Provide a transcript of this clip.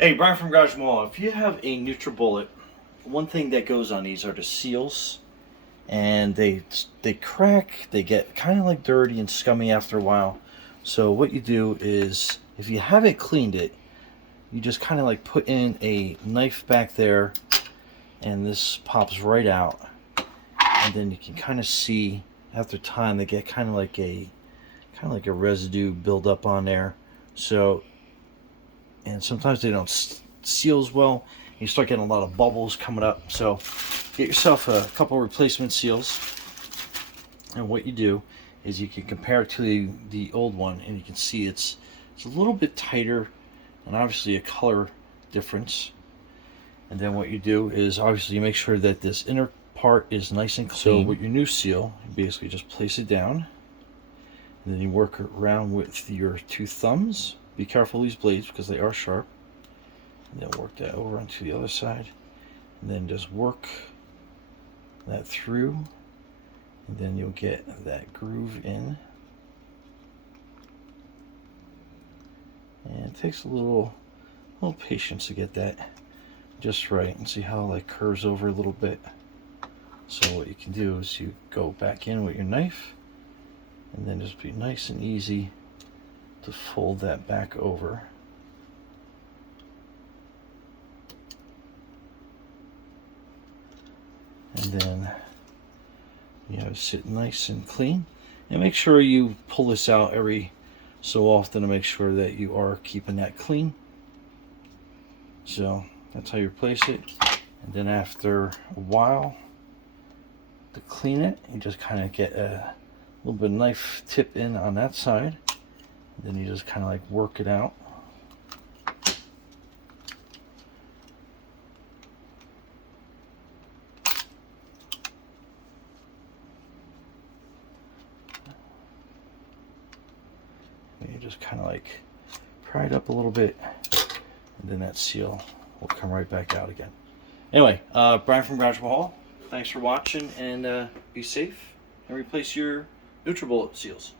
Hey, Brian from Garage Mall. If you have a Nutribullet, one thing that goes on these are the seals, and they crack. They get kind of like dirty and scummy after a while. So what you do is, if you haven't cleaned it, you just kind of like put in a knife back there, and this pops right out, and then you can kind of see after time they get kind of like a residue build up on there. So, and sometimes they don't seal as well. You start getting a lot of bubbles coming up. So get yourself a couple replacement seals, and what you do is you can compare it to the old one, and you can see it's a little bit tighter, and obviously a color difference. And then what you do is obviously you make sure that this inner part is nice and clean. So with your new seal, you basically just place it down, and then you work around with your two thumbs. Be careful of these blades because they are sharp. And then work that over onto the other side, and then just work that through, and then you'll get that groove in. And it takes a little patience to get that just right, and see how it like curves over a little bit. So what you can do is you go back in with your knife, and then just be nice and easy to fold that back over. And then you have it sit nice and clean. And make sure you pull this out every so often to make sure that you are keeping that clean. So that's how you replace it. And then after a while, to clean it, you just kind of get a little bit of knife tip in on that side. And then you just kind of like work it out. And you just kind of like pry it up a little bit, and then that seal will come right back out again. Anyway, Brian from Garage Mall, thanks for watching, and be safe and replace your Nutribullet seals.